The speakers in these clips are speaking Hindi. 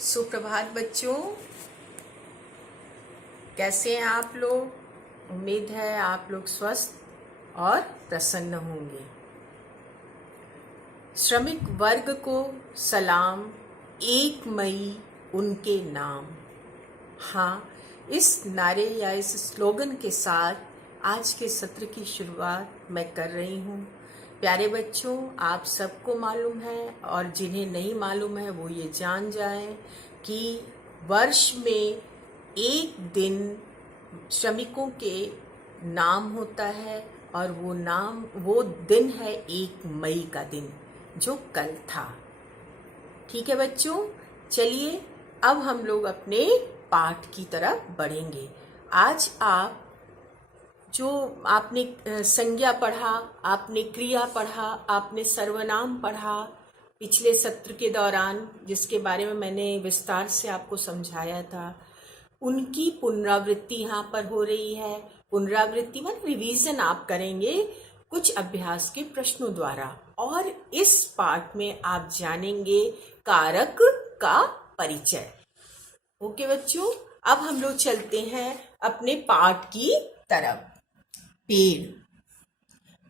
सुप्रभात बच्चों, कैसे हैं आप लोग। उम्मीद है आप लोग स्वस्थ और प्रसन्न होंगे। श्रमिक वर्ग को सलाम, 1 मई उनके नाम। हाँ, इस नारे या इस स्लोगन के साथ आज के सत्र की शुरुआत मैं कर रही हूँ। प्यारे बच्चों, आप सबको मालूम है और जिन्हें नहीं मालूम है वो ये जान जाएं कि वर्ष में एक दिन श्रमिकों के नाम होता है और वो दिन है 1 मई का दिन, जो कल था। ठीक है बच्चों, चलिए अब हम लोग अपने पाठ की तरफ बढ़ेंगे। आज आप जो आपने संज्ञा पढ़ा, आपने क्रिया पढ़ा, आपने सर्वनाम पढ़ा पिछले सत्र के दौरान, जिसके बारे में मैंने विस्तार से आपको समझाया था, उनकी पुनरावृत्ति यहाँ पर हो रही है। पुनरावृत्ति मतलब रिवीजन आप करेंगे कुछ अभ्यास के प्रश्नों द्वारा। और इस पाठ में आप जानेंगे कारक का परिचय। ओके बच्चों, अब हम लोग चलते हैं अपने पाठ की तरफ।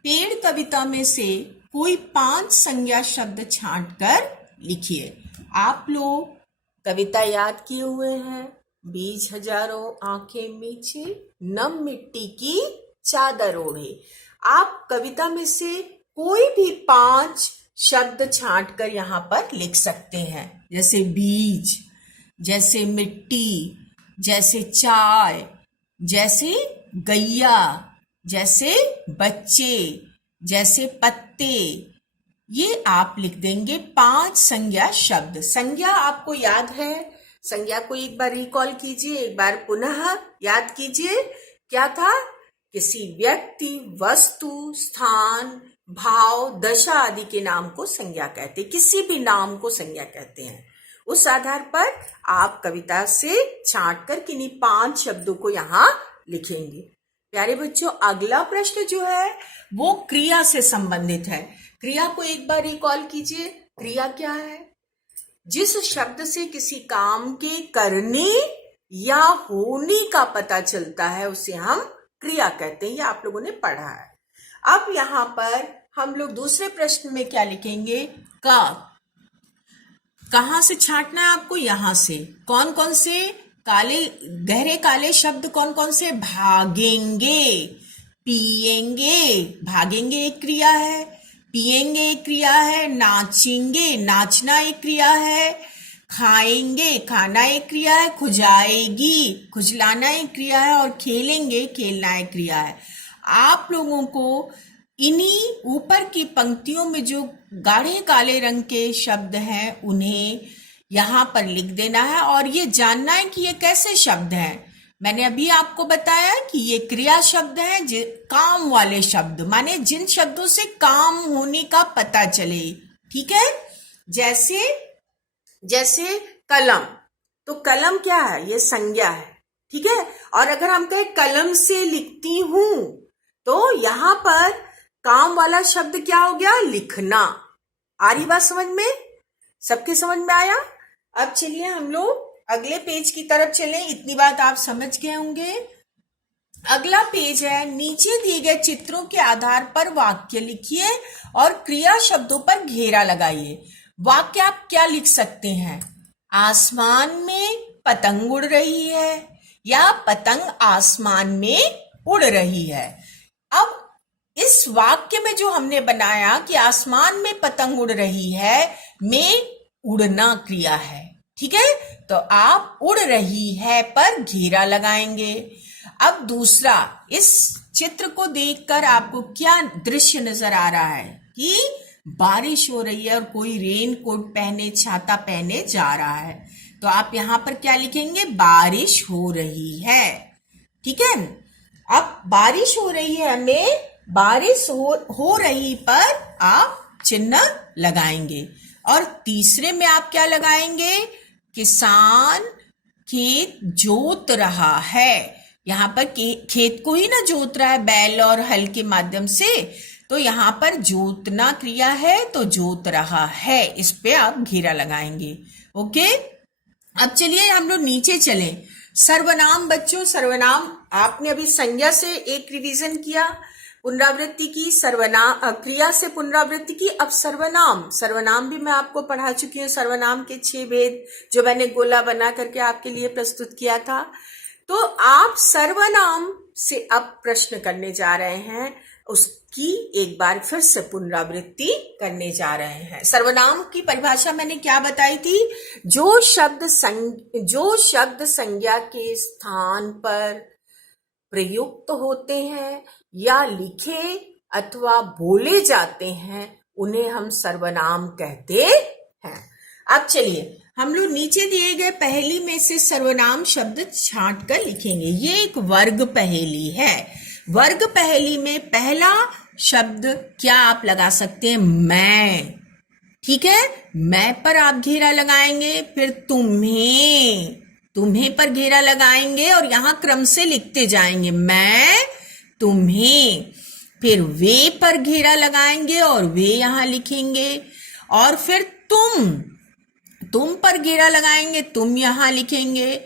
पेड़ कविता में से कोई 5 संज्ञा शब्द छांटकर लिखिए। आप लोग कविता याद किए हुए हैं। बीज हजारों आंखें मीचे, नम मिट्टी की चादर ओढ़े। आप कविता में से कोई भी 5 शब्द छांटकर यहाँ पर लिख सकते हैं, जैसे बीज, जैसे मिट्टी, जैसे चाय, जैसे गैया, जैसे बच्चे, जैसे पत्ते। ये आप लिख देंगे 5 संज्ञा शब्द। संज्ञा आपको याद है, संज्ञा को एक बार रिकॉल कीजिए, एक बार पुनः याद कीजिए। क्या था? किसी व्यक्ति, वस्तु, स्थान, भाव, दशा आदि के नाम को संज्ञा कहते हैं। किसी भी नाम को संज्ञा कहते हैं। उस आधार पर आप कविता से छांटकर किन्हीं 5 शब्दों को यहाँ लिखेंगे। प्यारे बच्चों, अगला प्रश्न जो है वो क्रिया से संबंधित है। क्रिया को एक बार रिकॉल कीजिए। क्रिया क्या है? जिस शब्द से किसी काम के करने या होने का पता चलता है उसे हम क्रिया कहते हैं। ये आप लोगों ने पढ़ा है। अब यहाँ पर हम लोग दूसरे प्रश्न में क्या लिखेंगे? का। कहाँ से छांटना है आपको? यहाँ से। कौन कौन से काले, गहरे काले शब्द कौन कौन से? भागेंगे, पिएंगे। भागेंगे एक क्रिया है, पिएंगे एक क्रिया है, नाचेंगे, नाचना एक क्रिया है, खाएंगे, खाना एक क्रिया है, खुजाएगी, खुजलाना एक क्रिया है, और खेलेंगे, खेलना एक क्रिया है। आप लोगों को इन्हीं ऊपर की पंक्तियों में जो गाढ़े काले रंग के शब्द हैं उन्हें यहाँ पर लिख देना है और ये जानना है कि ये कैसे शब्द हैं। मैंने अभी आपको बताया कि ये क्रिया शब्द हैं, काम वाले शब्द, माने जिन शब्दों से काम होने का पता चले। ठीक है? जैसे कलम, तो कलम क्या है? ये संज्ञा है। ठीक है? और अगर हम कहें कलम से लिखती हूं, तो यहाँ पर काम वाला शब्द क्या हो गया? लिखना। आ रही बात समझ में? सबके समझ में आया? अब चलिए हम लोग अगले पेज की तरफ चलें। इतनी बात आप समझ गए होंगे। अगला पेज है, नीचे दिए गए चित्रों के आधार पर वाक्य लिखिए और क्रिया शब्दों पर घेरा लगाइए। वाक्य आप क्या लिख सकते हैं? आसमान में पतंग उड़ रही है, या पतंग आसमान में उड़ रही है। अब इस वाक्य में जो हमने बनाया कि आसमान में पतंग उड़ रही है, में उड़ना क्रिया है। ठीक है? तो आप उड़ रही है पर घेरा लगाएंगे। अब दूसरा, इस चित्र को देखकर आपको क्या दृश्य नजर आ रहा है? कि बारिश हो रही है और कोई रेन कोट पहने, छाता पहने जा रहा है। तो आप यहां पर क्या लिखेंगे? बारिश हो रही है। ठीक है? अब बारिश हो रही है में बारिश हो रही पर आप चिन्ह लगाएंगे। और तीसरे में आप क्या लगाएंगे? किसान खेत जोत रहा है। यहाँ पर खेत को ही ना जोत रहा है बैल और हल के माध्यम से, तो यहाँ पर जोतना क्रिया है, तो जोत रहा है, इस पे आप घेरा लगाएंगे। ओके? अब चलिए हम लोग नीचे चलें। सर्वनाम बच्चों, सर्वनाम आपने अभी संज्ञा से एक रिवीजन किया, पुनरावृत्ति की, सर्वनाम क्रिया से पुनरावृत्ति की। अब सर्वनाम, सर्वनाम भी मैं आपको पढ़ा चुकी हूँ। सर्वनाम के 6 भेद जो मैंने गोला बना करके आपके लिए प्रस्तुत किया था। तो आप सर्वनाम से अब प्रश्न करने जा रहे हैं, उसकी एक बार फिर से पुनरावृत्ति करने जा रहे हैं। सर्वनाम की परिभाषा मैंने क्या बताई थी? जो शब्द संज्ञा के स्थान पर प्रयुक्त होते हैं या लिखे अथवा बोले जाते हैं, उन्हें हम सर्वनाम कहते हैं। अब चलिए हम लोग नीचे दिए गए पहेली में से सर्वनाम शब्द छांट कर लिखेंगे। ये एक वर्ग पहेली है। वर्ग पहेली में पहला शब्द क्या आप लगा सकते हैं? मैं। ठीक है, मैं पर आप घेरा लगाएंगे, फिर तुम्हें, तुम्हें पर घेरा लगाएंगे और यहां क्रम से लिखते जाएंगे, मैं, तुम्हें। फिर वे पर घेरा लगाएंगे और वे यहां लिखेंगे, और फिर तुम पर घेरा लगाएंगे, तुम यहां लिखेंगे,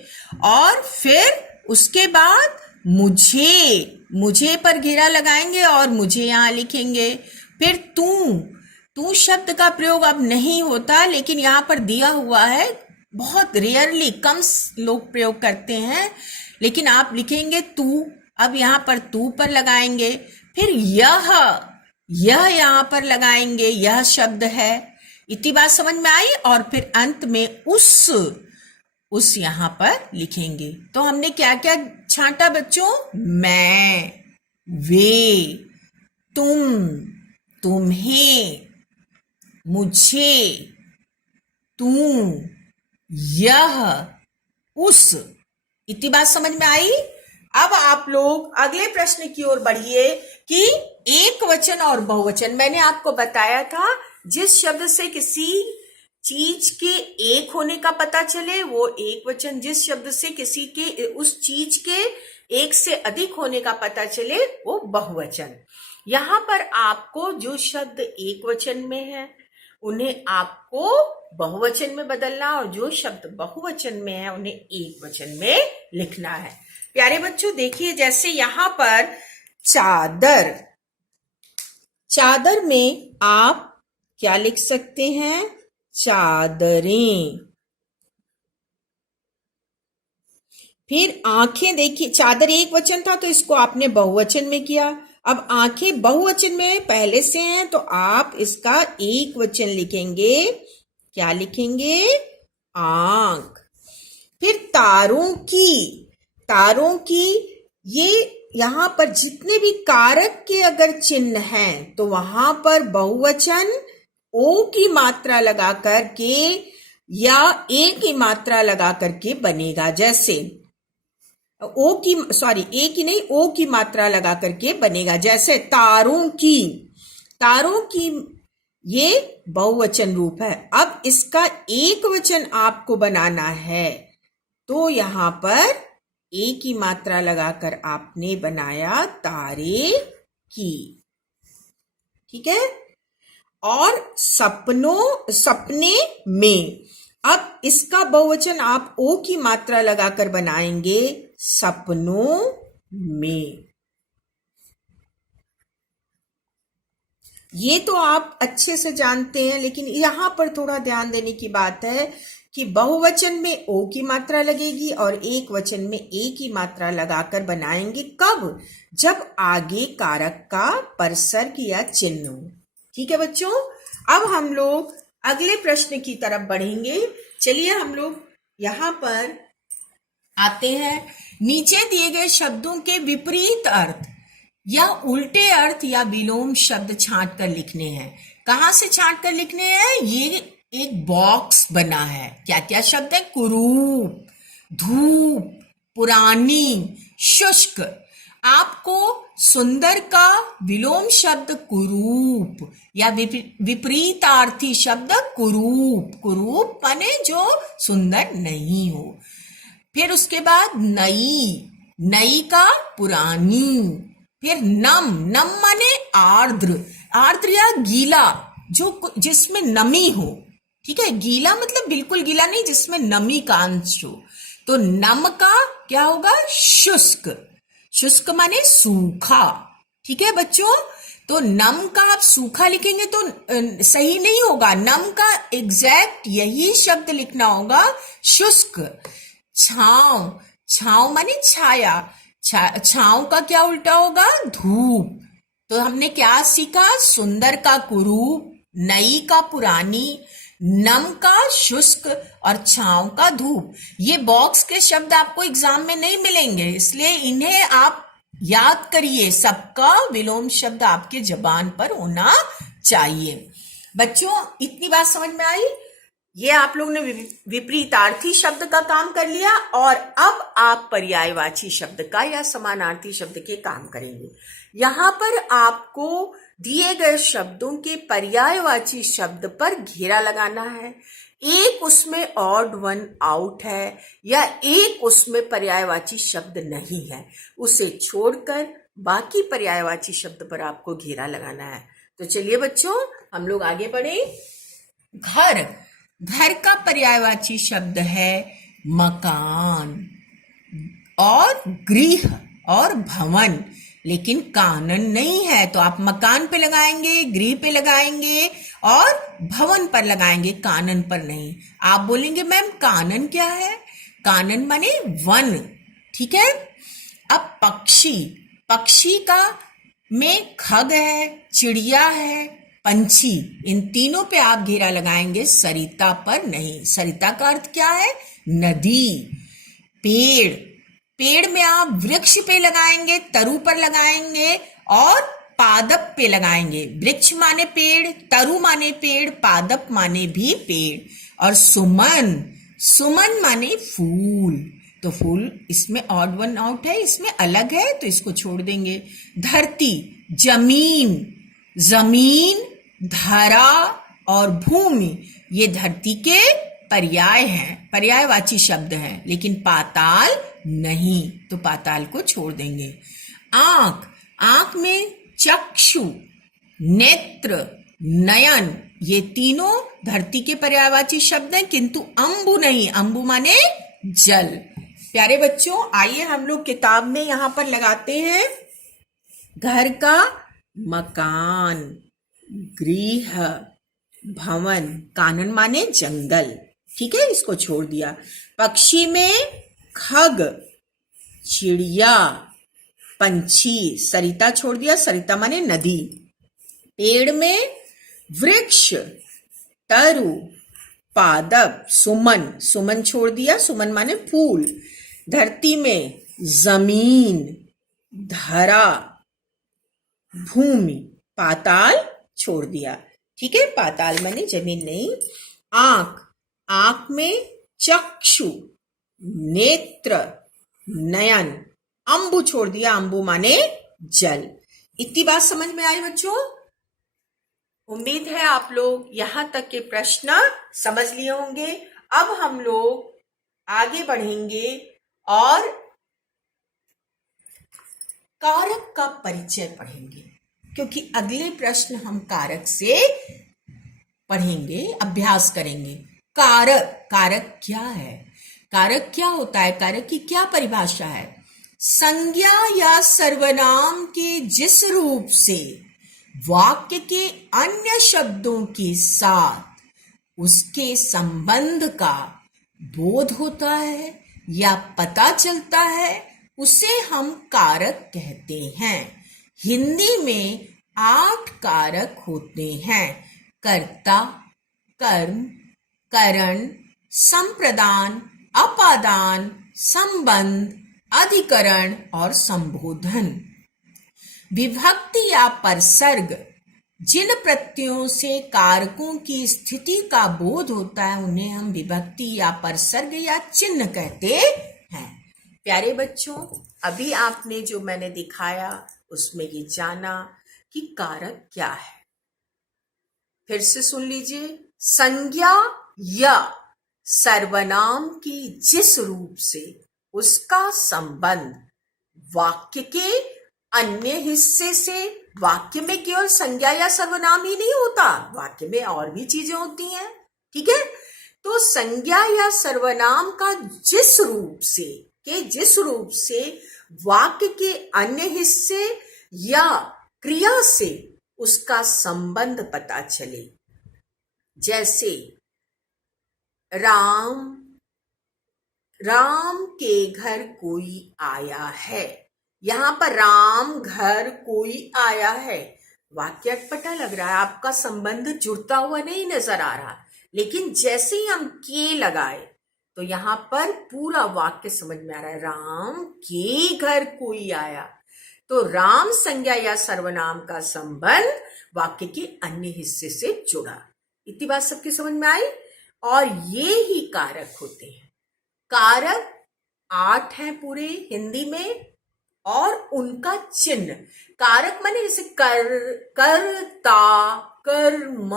और फिर उसके बाद मुझे पर घेरा लगाएंगे और मुझे यहां लिखेंगे। फिर तू शब्द का प्रयोग अब नहीं होता, लेकिन यहां पर दिया हुआ है, बहुत रेयरली, कम लोग प्रयोग करते हैं, लेकिन आप लिखेंगे तू। अब यहां पर तू पर लगाएंगे, फिर यह यहां पर लगाएंगे, यह शब्द है। इतनी बात समझ में आई? और फिर अंत में उस यहां पर लिखेंगे। तो हमने क्या क्या छांटा बच्चों? मैं, वे, तुम, तुम्हें, मुझे, तू, यह, उस। इतनी बात समझ में आई? अब आप लोग अगले प्रश्न की ओर बढ़िए कि एक वचन और बहुवचन। मैंने आपको बताया था, जिस शब्द से किसी चीज के एक होने का पता चले वो एक वचन, जिस शब्द से किसी के उस चीज के एक से अधिक होने का पता चले वो बहुवचन। यहां पर आपको जो शब्द एक वचन में है उन्हें आपको बहुवचन में बदलना, और जो शब्द बहुवचन में है उन्हें एक वचन में लिखना है। प्यारे बच्चों देखिए, जैसे यहां पर चादर, चादर में आप क्या लिख सकते हैं? चादरें। फिर आंखें, देखिए चादर एक वचन था तो इसको आपने बहुवचन में किया। अब आंखें बहुवचन में पहले से हैं तो आप इसका एक वचन लिखेंगे। क्या लिखेंगे? आंख। फिर तारों की ये यहां पर जितने भी कारक के अगर चिन्ह हैं तो वहां पर बहुवचन ओ की मात्रा लगा करके या ए की मात्रा लगा करके बनेगा। जैसे ओ की मात्रा लगा करके बनेगा। जैसे तारों की ये बहुवचन रूप है। अब इसका एक वचन आपको बनाना है तो यहां पर ए की मात्रा लगाकर आपने बनाया तारे की। ठीक है। और सपने में, अब इसका बहुवचन आप ओ की मात्रा लगाकर बनाएंगे सपनों में। ये तो आप अच्छे से जानते हैं, लेकिन यहां पर थोड़ा ध्यान देने की बात है कि बहुवचन में ओ की मात्रा लगेगी और एक वचन में ए की मात्रा लगाकर बनाएंगे। कब? जब आगे कारक का परसर्ग या चिन्ह हो। ठीक है बच्चों, अब हम लोग अगले प्रश्न की तरफ बढ़ेंगे। चलिए हम लोग यहां पर आते हैं। नीचे दिए गए शब्दों के विपरीत अर्थ या उल्टे अर्थ या विलोम शब्द छांट कर लिखने हैं। कहां से छांट कर लिखने हैं? ये एक बॉक्स बना है। क्या क्या शब्द है? कुरूप, धूप, पुरानी, शुष्क। आपको सुंदर का विलोम शब्द कुरूप या विपरीतार्थी शब्द कुरूप माने जो सुंदर नहीं हो। फिर उसके बाद नई का पुरानी। फिर नम माने आर्द्र या गीला, जो जिसमें नमी हो। ठीक है, गीला मतलब बिल्कुल गीला नहीं, जिसमें नमी का अंश हो। तो नम का क्या होगा? शुष्क। शुष्क माने सूखा। ठीक है बच्चों, तो नम का आप सूखा लिखेंगे तो सही नहीं होगा। नम का एग्जैक्ट यही शब्द लिखना होगा, शुष्क। छांव, छांव माने छाया। छांव का क्या उल्टा होगा? धूप। तो हमने क्या सीखा? सुंदर का कुरूप, नई का पुरानी, नम का शुष्क और छांव का धूप। ये बॉक्स के शब्द आपको एग्जाम में नहीं मिलेंगे, इसलिए इन्हें आप याद करिए। सबका विलोम शब्द आपके जबान पर होना चाहिए। बच्चों, इतनी बात समझ में आई? ये आप लोग ने विपरीतार्थी शब्द का काम कर लिया, और अब आप पर्यायवाची शब्द का या समानार्थी शब्द के काम करेंगे। यहां पर आपको दिए गए शब्दों के पर्यायवाची शब्द पर घेरा लगाना है। एक उसमें ऑड वन आउट है या एक उसमें पर्यायवाची शब्द नहीं है, उसे छोड़कर बाकी पर्यायवाची शब्द पर आपको घेरा लगाना है। तो चलिए बच्चों, हम लोग आगे बढ़े। घर, घर का पर्यायवाची शब्द है मकान और गृह और भवन, लेकिन कानन नहीं है, तो आप मकान पे लगाएंगे, गृह पे लगाएंगे और भवन पर लगाएंगे, कानन पर नहीं। आप बोलेंगे मैम कानन क्या है? कानन माने वन। ठीक है, अब पक्षी, पक्षी का में खग है, चिड़िया है, पंछी, इन तीनों पे आप घेरा लगाएंगे, सरिता पर नहीं। सरिता का अर्थ क्या है? नदी। पेड़, पेड़ में आप वृक्ष पे लगाएंगे, तरु पर लगाएंगे और पादप पे लगाएंगे। वृक्ष माने पेड़, तरु माने पेड़, पादप माने भी पेड़। और सुमन, सुमन माने फूल, तो फूल इसमें ऑड वन आउट है, इसमें अलग है, तो इसको छोड़ देंगे। धरती, जमीन, जमीन, धरा और भूमि, ये धरती के पर्याय हैं, पर्यायवाची शब्द हैं, लेकिन पाताल नहीं, तो पाताल को छोड़ देंगे। आंख, आंख में चक्षु, नेत्र, नयन, ये तीनों धरती के पर्यायवाची शब्द हैं, किंतु अंबु नहीं। अंबु माने जल। प्यारे बच्चों, आइए हम लोग किताब में यहां पर लगाते हैं। घर का मकान, गृह, भवन, कानन माने जंगल। ठीक है, इसको छोड़ दिया। पक्षी में खग, चिड़िया, पंछी, सरिता छोड़ दिया, सरिता माने नदी। पेड़ में वृक्ष, तरु, पादप, सुमन, सुमन छोड़ दिया, सुमन माने फूल। धरती में जमीन, धरा, भूमि, पाताल छोड़ दिया। ठीक है, पाताल माने जमीन नहीं। आंख, आंख में चक्षु, नेत्र, नयन, अंबु छोड़ दिया, अंबु माने जल। इतनी बात समझ में आई बच्चों? उम्मीद है आप लोग यहां तक के प्रश्न समझ लिए होंगे। अब हम लोग आगे बढ़ेंगे और कारक का परिचय पढ़ेंगे, क्योंकि अगले प्रश्न हम कारक से पढ़ेंगे, अभ्यास करेंगे। कारक, कारक क्या है? कारक क्या होता है? कारक की क्या परिभाषा है? संज्ञा या सर्वनाम के जिस रूप से वाक्य के अन्य शब्दों के साथ उसके संबंध का बोध होता है या पता चलता है, उसे हम कारक कहते हैं। हिंदी में 8 कारक होते हैं: कर्ता, कर्म, करण, संप्रदान, अपादान, संबंध, अधिकरण और संबोधन। विभक्ति या परसर्ग, जिन प्रत्ययों से कारकों की स्थिति का बोध होता है, उन्हें हम विभक्ति या परसर्ग या चिन्ह कहते हैं। प्यारे बच्चों, अभी आपने जो मैंने दिखाया उसमें ये जाना कि कारक क्या है। फिर से सुन लीजिए। संज्ञा या सर्वनाम की जिस रूप से उसका संबंध वाक्य के अन्य हिस्से से, वाक्य में केवल संज्ञा या सर्वनाम ही नहीं होता, वाक्य में और भी चीजें होती हैं। ठीक है। तो संज्ञा या सर्वनाम का जिस रूप से वाक्य के अन्य हिस्से या क्रिया से उसका संबंध पता चले, जैसे राम के घर कोई आया है। यहां पर राम घर कोई आया है, वाक्य अटपटा लग रहा है, आपका संबंध जुड़ता हुआ नहीं नजर आ रहा, लेकिन जैसे ही हम के लगाए तो यहां पर पूरा वाक्य समझ में आ रहा है, राम के घर कोई आया। तो राम संज्ञा या सर्वनाम का संबंध वाक्य के अन्य हिस्से से जुड़ा। इतनी बात सबकी समझ में आई। और ये ही कारक होते हैं। कारक 8 हैं पूरे हिंदी में, और उनका चिन्ह। कारक माने जैसे कर्ता, कर्म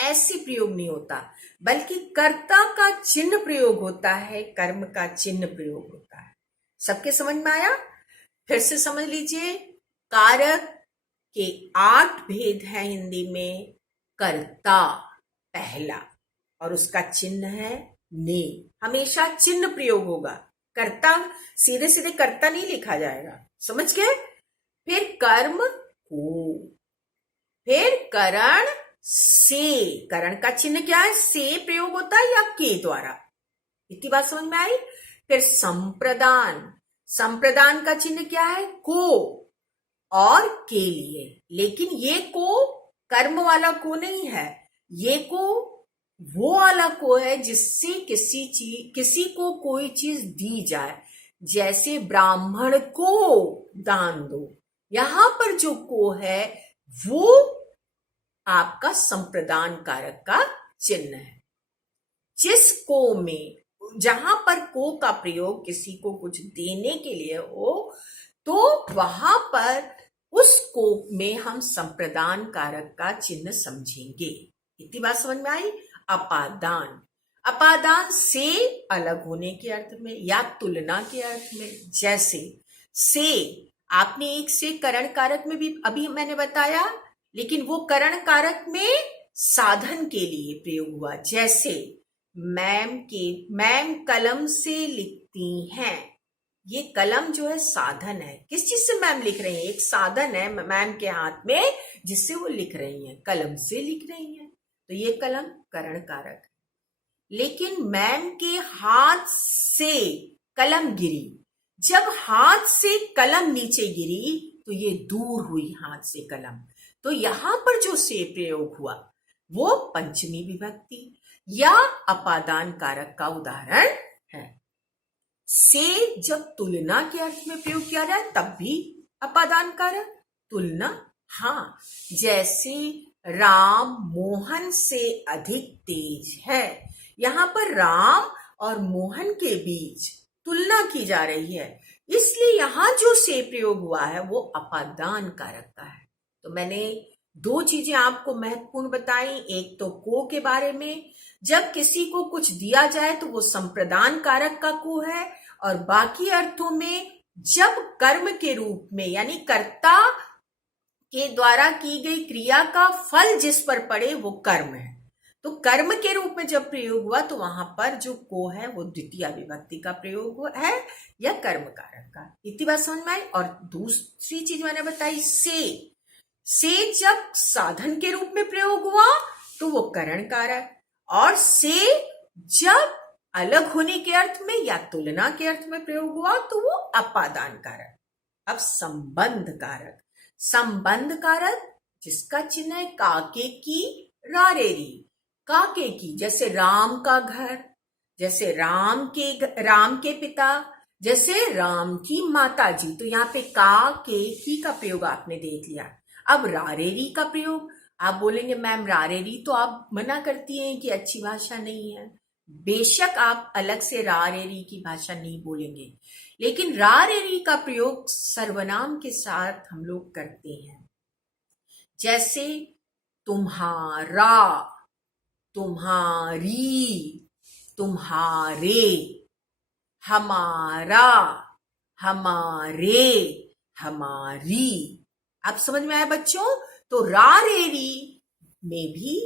ऐसे प्रयोग नहीं होता, बल्कि कर्ता का चिन्ह प्रयोग होता है, कर्म का चिन्ह प्रयोग होता है। सबके समझ में आया? फिर से समझ लीजिए, कारक के 8 भेद हैं हिंदी में। कर्ता पहला, और उसका चिन्ह है ने, हमेशा चिन्ह प्रयोग होगा। कर्ता सीधे सीधे कर्ता नहीं लिखा जाएगा, समझ गए? फिर कर्म को, फिर करण से, करण का चिन्ह क्या है? से प्रयोग होता है या के द्वारा। इतनी बात समझ में आई। फिर संप्रदान, संप्रदान का चिन्ह क्या है? को और के लिए, लेकिन ये को कर्म वाला को नहीं है, ये को वो वाला को है जिससे किसी को कोई चीज दी जाए, जैसे ब्राह्मण को दान दो। यहां पर जो को है वो आपका संप्रदान कारक का चिन्ह है। जिस को में, जहां पर को का प्रयोग किसी को कुछ देने के लिए हो, तो वहां पर उस को में हम संप्रदान कारक का चिन्ह समझेंगे। इतनी बात समझ में आई। अपादान, अपादान से अलग होने के अर्थ में या तुलना के अर्थ में। जैसे से, आपने एक से करण कारक में भी अभी मैंने बताया, लेकिन वो करण कारक में साधन के लिए प्रयोग हुआ। जैसे मैम कलम से लिखती हैं, ये कलम जो है साधन है। किस चीज से मैम लिख रही हैं? एक साधन है मैम के हाथ में जिससे वो लिख रही हैं, कलम से लिख रही हैं, तो ये कलम करण कारक है। लेकिन मैम के हाथ से कलम गिरी, जब हाथ से कलम नीचे गिरी तो ये दूर हुई हाथ से कलम, तो यहां पर जो से प्रयोग हुआ वो पंचमी विभक्ति या अपादान कारक का उदाहरण है। से जब तुलना के अर्थ में प्रयोग किया जाए तब भी अपादान कारक, तुलना। हाँ, जैसे राम मोहन से अधिक तेज है, यहां पर राम और मोहन के बीच तुलना की जा रही है, इसलिए यहां जो से प्रयोग हुआ है वो अपादान कारक का है। तो मैंने 2 चीजें आपको महत्वपूर्ण बताई। एक तो को के बारे में, जब किसी को कुछ दिया जाए तो वो संप्रदान कारक का को है, और बाकी अर्थों में जब कर्म के रूप में, यानी कर्ता के द्वारा की गई क्रिया का फल जिस पर पड़े वो कर्म है, तो कर्म के रूप में जब प्रयोग हुआ तो वहां पर जो को है वो द्वितीय विभक्ति का प्रयोग है या कर्म कारक का। इतनी बात समझ में आई। और दूसरी चीज मैंने बताई, से जब साधन के रूप में प्रयोग हुआ तो वो करण कारक, और से जब अलग होने के अर्थ में या तुलना के अर्थ में प्रयोग हुआ तो वो अपादान कारक। अब संबंध कारक, संबंध कारक जिसका चिन्ह है काके की, रारेरी, काके की, जैसे राम का घर, जैसे राम के पिता, जैसे राम की माता जी, तो यहाँ पे का के की का प्रयोग आपने देख लिया। अब रारेरी का प्रयोग, आप बोलेंगे मैम रारेरी तो आप मना करती हैं कि अच्छी भाषा नहीं है। बेशक आप अलग से रारेरी की भाषा नहीं बोलेंगे, लेकिन रारेरी का प्रयोग सर्वनाम के साथ हम लोग करते हैं। जैसे तुम्हारा, तुम्हारी, तुम्हारे, हमारा, हमारे, हमारी। आप समझ में आया बच्चों? तो रारेरी में भी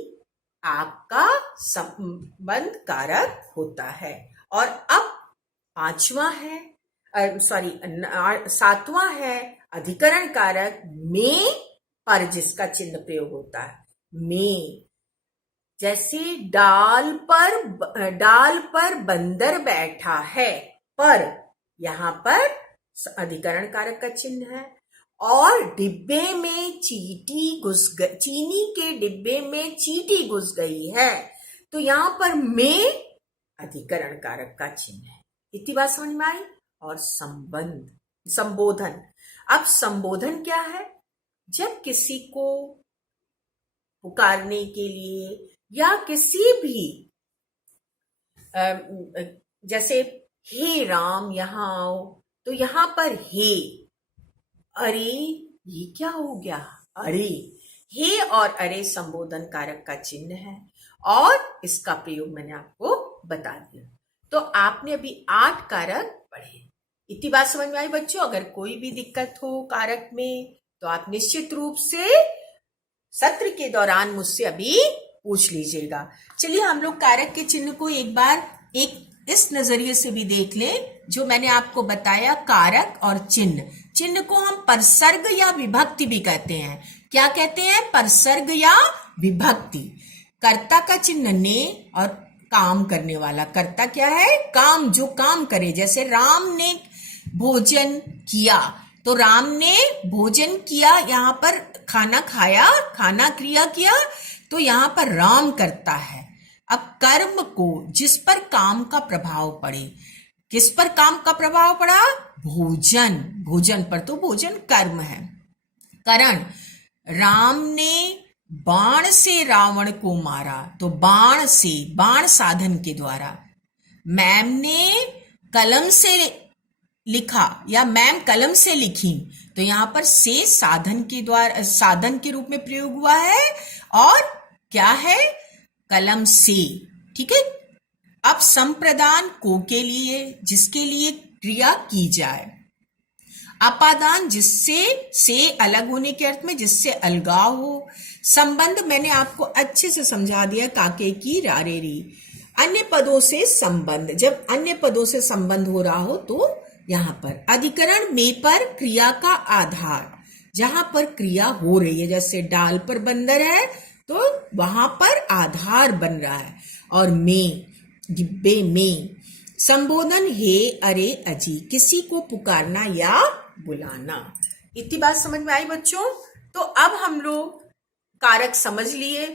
आपका संबंध कारक होता है। और अब पांचवा है, सातवां है अधिकरण कारक में, पर जिसका चिन्ह प्रयोग होता है में। जैसे डाल पर बंदर बैठा है, पर यहां पर अधिकरण कारक का चिन्ह है। और डिब्बे में चीनी के डिब्बे में चींटी घुस गई है, तो यहां पर में अधिकरण कारक का चिन्ह है। इतनी बात समझ में आई। और संबोधन। अब संबोधन क्या है? जब किसी को पुकारने के लिए या किसी भी जैसे हे राम यहाँ आओ, तो यहां पर हे, अरे ये क्या हो गया, अरे। हे और अरे संबोधन कारक का चिन्ह है और इसका प्रयोग मैंने आपको बता दिया। तो आपने अभी 8 कारक पढ़े। इतनी बात समझ में आई बच्चों? अगर कोई भी दिक्कत हो कारक में तो आप निश्चित रूप से सत्र के दौरान मुझसे अभी पूछ लीजिएगा। चलिए हम लोग कारक के चिन्ह को एक बार इस नजरिए से भी देख लें जो मैंने आपको बताया। कारक और चिन्ह, चिन्ह को हम परसर्ग या विभक्ति भी कहते हैं। क्या कहते हैं? परसर्ग या विभक्ति। कर्ता का चिन्ह ने और काम करने वाला। कर्ता क्या है? काम, जो काम करे। जैसे राम ने भोजन किया, तो राम ने भोजन किया, यहाँ पर खाना खाया, खाना क्रिया किया, तो यहाँ पर राम करता है। अब कर्म को, जिस पर काम का प्रभाव पड़े, किस पर काम का प्रभाव पड़ा? भोजन, भोजन पर, तो भोजन कर्म है। करण, राम ने बाण से रावण को मारा, तो बाण से, बाण साधन के द्वारा। मैम ने कलम से लिखा या मैम कलम से लिखी, तो यहां पर से साधन के द्वारा, साधन के रूप में प्रयोग हुआ है और क्या है? कलम से। ठीक है। अब संप्रदान को के लिए, जिसके लिए क्रिया की जाए। अपादान, जिससे से अलग होने के अर्थ में, जिससे अलगाव हो। संबंध मैंने आपको अच्छे से समझा दिया, काके की रारेरी। अन्य पदों से संबंध, जब अन्य पदों से संबंध हो रहा हो तो यहां पर। अधिकरण में पर क्रिया का आधार, जहां पर क्रिया हो रही है, जैसे डाल पर बंदर है तो वहां पर आधार बन रहा है। और में, डिब्बे में। संबोधन हे, अरे, अजी, किसी को पुकारना या बुलाना। इतनी बात समझ में आई बच्चों? तो अब हम लोग कारक समझ लिए।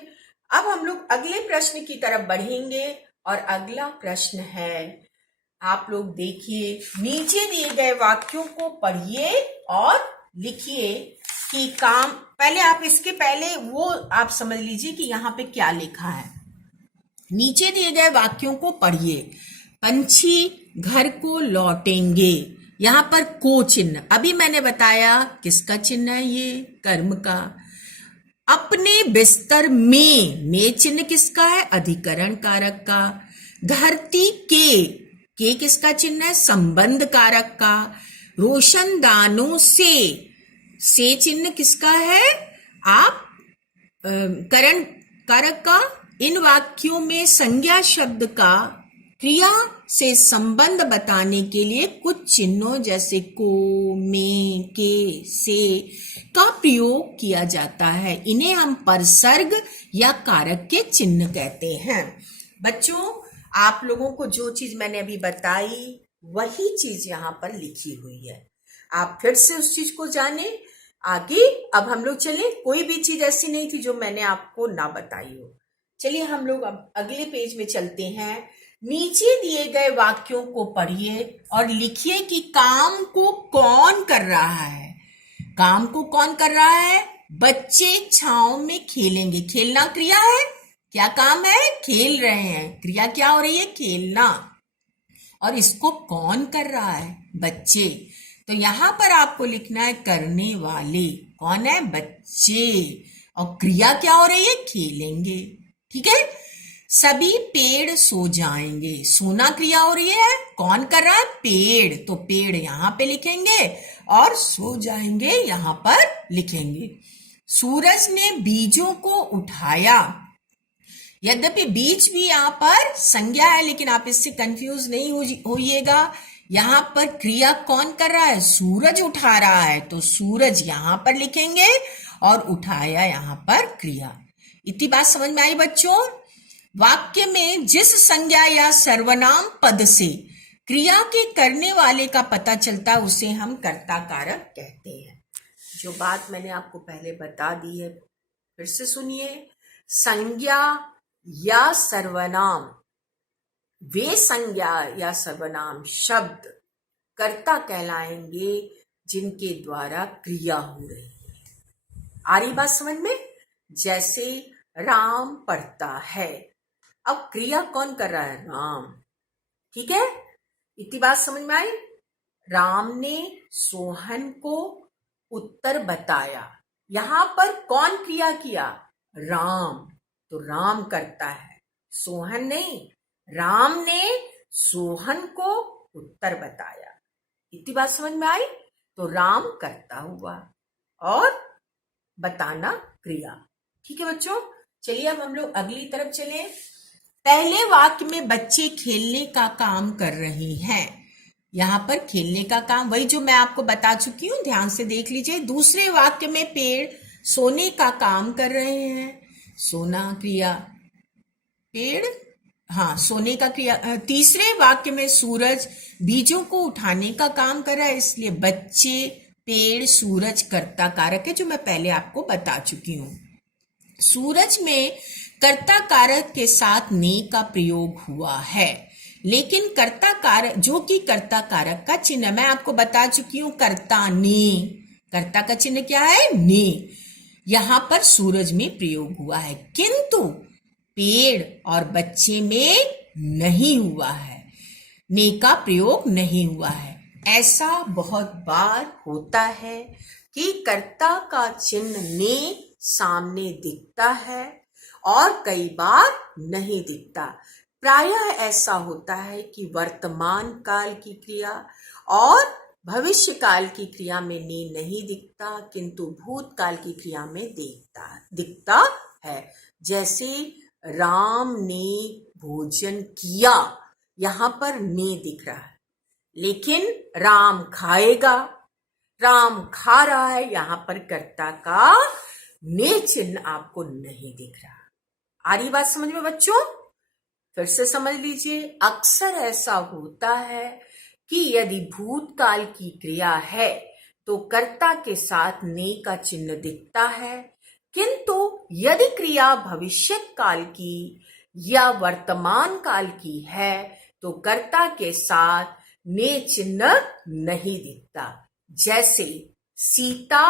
अब हम लोग अगले प्रश्न की तरफ बढ़ेंगे और अगला प्रश्न है, आप लोग देखिए, नीचे दिए गए वाक्यों को पढ़िए और लिखिए कि काम, पहले आप इसके पहले वो आप समझ लीजिए कि यहाँ पे क्या लिखा है। नीचे दिए गए वाक्यों को पढ़िए। पंछी घर को लौटेंगे, यहाँ पर को चिन्ह, अभी मैंने बताया किसका चिन्ह है? ये कर्म का। अपने बिस्तर में चिन्ह किसका है? अधिकरण कारक का। धरती के किसका चिन्ह है? संबंध कारक का। रोशनदानों से चिन्ह किसका है? आप करण कारक का। इन वाक्यों में संज्ञा शब्द का क्रिया से संबंध बताने के लिए कुछ चिन्हों जैसे को, में, के, से का प्रयोग किया जाता है। इन्हें हम परसर्ग या कारक के चिन्ह कहते हैं। बच्चों, आप लोगों को जो चीज मैंने अभी बताई वही चीज यहाँ पर लिखी हुई है। आप फिर से उस चीज को जाने आगे। अब हम लोग चले, कोई भी चीज ऐसी नहीं थी जो मैंने आपको ना बताई हो। चलिए हम लोग अब अगले पेज में चलते हैं। नीचे दिए गए वाक्यों को पढ़िए और लिखिए कि काम को कौन कर रहा है। काम को कौन कर रहा है? बच्चे छांव में खेलेंगे। खेलना क्रिया है। क्या काम है? खेल रहे हैं। क्रिया क्या हो रही है? खेलना। और इसको कौन कर रहा है? बच्चे। तो यहां पर आपको लिखना है करने वाले। कौन है? बच्चे। और क्रिया क्या हो रही है? खेलेंगे। ठीक है। सभी पेड़ सो जाएंगे। सोना क्रिया हो रही है। कौन कर रहा है? पेड़। तो पेड़ यहां पे लिखेंगे और सो जाएंगे यहां पर लिखेंगे। सूरज ने बीजों को उठाया। यद्यपि बीज भी यहाँ पर संज्ञा है, लेकिन आप इससे कंफ्यूज नहीं होइएगा। यहाँ पर क्रिया कौन कर रहा है? सूरज उठा रहा है, तो सूरज यहाँ पर लिखेंगे और उठाया यहाँ पर क्रिया। इतनी बात समझ में आई बच्चों? वाक्य में जिस संज्ञा या सर्वनाम पद से क्रिया के करने वाले का पता चलता है उसे हम कर्ता कारक कहते हैं। जो बात मैंने आपको पहले बता दी है फिर से सुनिए। संज्ञा या सर्वनाम, वे संज्ञा या सर्वनाम शब्द कर्ता कहलाएंगे जिनके द्वारा क्रिया हो रही है। आ रही बात समझ में? जैसे राम पढ़ता है, अब क्रिया कौन कर रहा है? राम। ठीक है, इतनी बात समझ में आई? राम ने सोहन को उत्तर बताया, यहां पर कौन क्रिया किया? राम। तो राम करता है, सोहन नहीं। राम ने सोहन को उत्तर बताया। इतनी बात समझ में आई? तो राम करता हुआ और बताना क्रिया। ठीक है बच्चों, चलिए अब हम लोग अगली तरफ चलें। पहले वाक्य में बच्चे खेलने का काम कर रहे हैं। यहाँ पर खेलने का काम वही जो मैं आपको बता चुकी हूँ, ध्यान से देख लीजिए। दूसरे वाक्य में पेड़ सोने का काम कर रहे हैं, सोना क्रिया, पेड़ हाँ सोने का क्रिया। तीसरे वाक्य में सूरज बीजों को उठाने का काम कर रहा है, इसलिए बच्चे पेड़ सूरज कर्ता कारक है, जो मैं पहले आपको बता चुकी हूँ। सूरज में कर्ता कारक के साथ ने का प्रयोग हुआ है, लेकिन कर्ता कारक जो कि कर्ता कारक का चिन्ह मैं आपको बता चुकी हूं, कर्ता ने, कर्ता का चिन्ह क्या है? ने। यहां पर सूरज में प्रयोग हुआ है, किंतु पेड़ और बच्चे में नहीं हुआ है, ने का प्रयोग नहीं हुआ है। ऐसा बहुत बार होता है कि कर्ता का चिन्ह ने सामने दिखता है और कई बार नहीं दिखता। प्रायः ऐसा होता है कि वर्तमान काल की क्रिया और भविष्य काल की क्रिया में ने नहीं दिखता, किंतु भूतकाल की क्रिया में दिखता है। जैसे राम ने भोजन किया, यहां पर ने दिख रहा है, लेकिन राम खाएगा, राम खा रहा है, यहां पर कर्ता का ने चिन्ह आपको नहीं दिख रहा। आ रही बात समझ में बच्चों? फिर से समझ लीजिए। अक्सर ऐसा होता है कि यदि भूतकाल की क्रिया है तो कर्ता के साथ ने का चिन्ह दिखता है, किंतु यदि क्रिया भविष्य काल की या वर्तमान काल की है तो कर्ता के साथ ने चिन्ह नहीं दिखता। जैसे सीता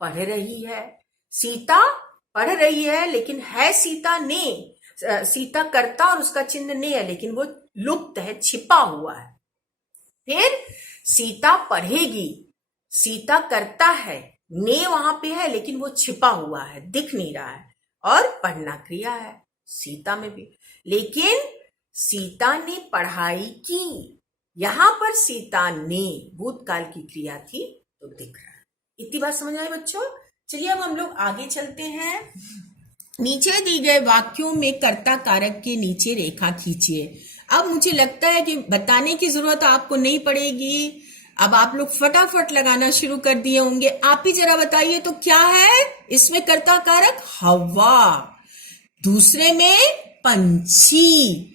पढ़ रही है, सीता पढ़ रही है लेकिन है सीता ने, सीता कर्ता और उसका चिन्ह ने है, लेकिन वो लुप्त है, छिपा हुआ है। फिर सीता पढ़ेगी, सीता करता है, ने वहां पे है लेकिन वो छिपा हुआ है, दिख नहीं रहा है, और पढ़ना क्रिया है सीता में भी। लेकिन सीता ने पढ़ाई की, यहां पर सीता ने भूतकाल की क्रिया थी तो दिख रहा है। इतनी बात समझ आई बच्चों? चलिए अब हम लोग आगे चलते हैं। नीचे दी गए वाक्यों में कर्ता कारक के नीचे रेखा खींचिए। अब मुझे लगता है कि बताने की जरूरत आपको नहीं पड़ेगी, अब आप लोग फटाफट लगाना शुरू कर दिए होंगे। आप ही जरा बताइए तो क्या है इसमें कर्ता कारक? हवा। दूसरे में पंछी,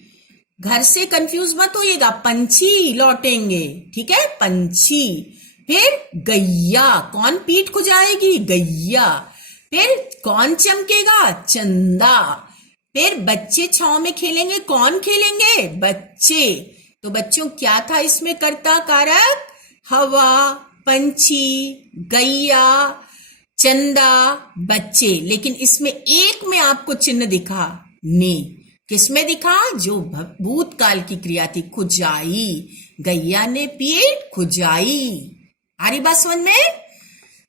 घर से कंफ्यूज मत होइएगा, पंछी लौटेंगे, ठीक है, पंछी। फिर गैया, कौन पीठ को जाएगी? गैया। फिर कौन चमकेगा? चंदा। फिर बच्चे छांव में खेलेंगे, कौन खेलेंगे? बच्चे। तो बच्चों क्या था इसमें कर्ता कारक? हवा, पंछी, गैया, चंदा, बच्चे। लेकिन इसमें एक में आपको चिन्ह दिखा, ने। किसमें दिखा? जो भूतकाल की क्रिया थी, खुजाई, गैया ने पीठ खुजाई। आ रही बात समझ में?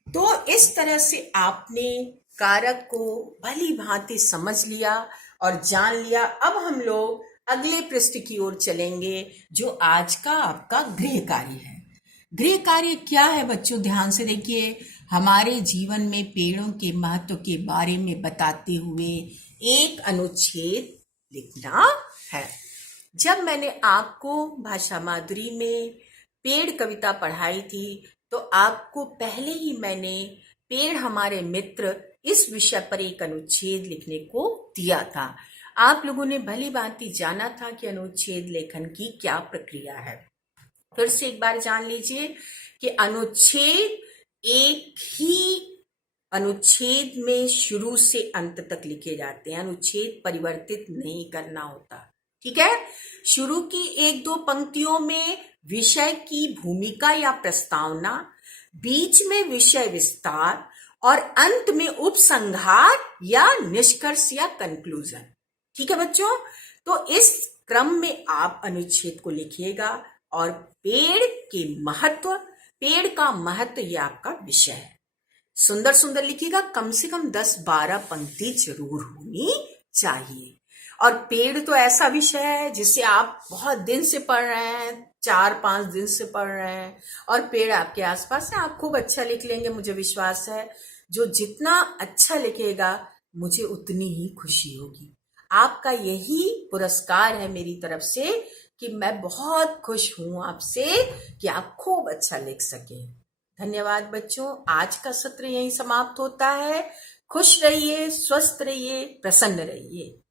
तो इस तरह से आपने कारक को भली भांति समझ लिया और जान लिया। अब हम लोग अगले पृष्ठ की ओर चलेंगे, जो आज का आपका गृह कार्य है। गृह कार्य क्या है बच्चों? ध्यान से देखिए। हमारे जीवन में पेड़ों के महत्व के बारे में बताते हुए एक अनुच्छेद लिखना है। जब मैंने आपको भाषा माधुरी में पेड़ कविता पढ़ाई थी तो आपको पहले ही मैंने पेड़ हमारे मित्र इस विषय पर एक अनुच्छेद लिखने को दिया था। आप लोगों ने भली भांति जाना था कि अनुच्छेद लेखन की क्या प्रक्रिया है। फिर से एक बार जान लीजिए कि अनुच्छेद एक ही अनुच्छेद में शुरू से अंत तक लिखे जाते हैं। अनुच्छेद परिवर्तित नहीं करना होता, ठीक है। शुरू की एक दो पंक्तियों में विषय की भूमिका या प्रस्तावना, बीच में विषय विस्तार और अंत में उपसंहार या निष्कर्ष या कंक्लूजन, ठीक है बच्चों। तो इस क्रम में आप अनुच्छेद को लिखिएगा और पेड़ का महत्व ये आपका विषय है। सुंदर सुंदर लिखिएगा, कम से कम 10-12 पंक्ति जरूर होनी चाहिए। और पेड़ तो ऐसा विषय है जिसे आप बहुत दिन से पढ़ रहे हैं, 4-5 दिन से पढ़ रहे हैं, और पेड़ आपके आसपास है। आप खूब अच्छा लिख लेंगे, मुझे विश्वास है। जो जितना अच्छा लिखेगा मुझे उतनी ही खुशी होगी। आपका यही पुरस्कार है मेरी तरफ से कि मैं बहुत खुश हूं आपसे कि आप खूब अच्छा लिख सकें। धन्यवाद बच्चों। आज का सत्र यहीं समाप्त होता है। खुश रहिए, स्वस्थ रहिए, प्रसन्न रहिए।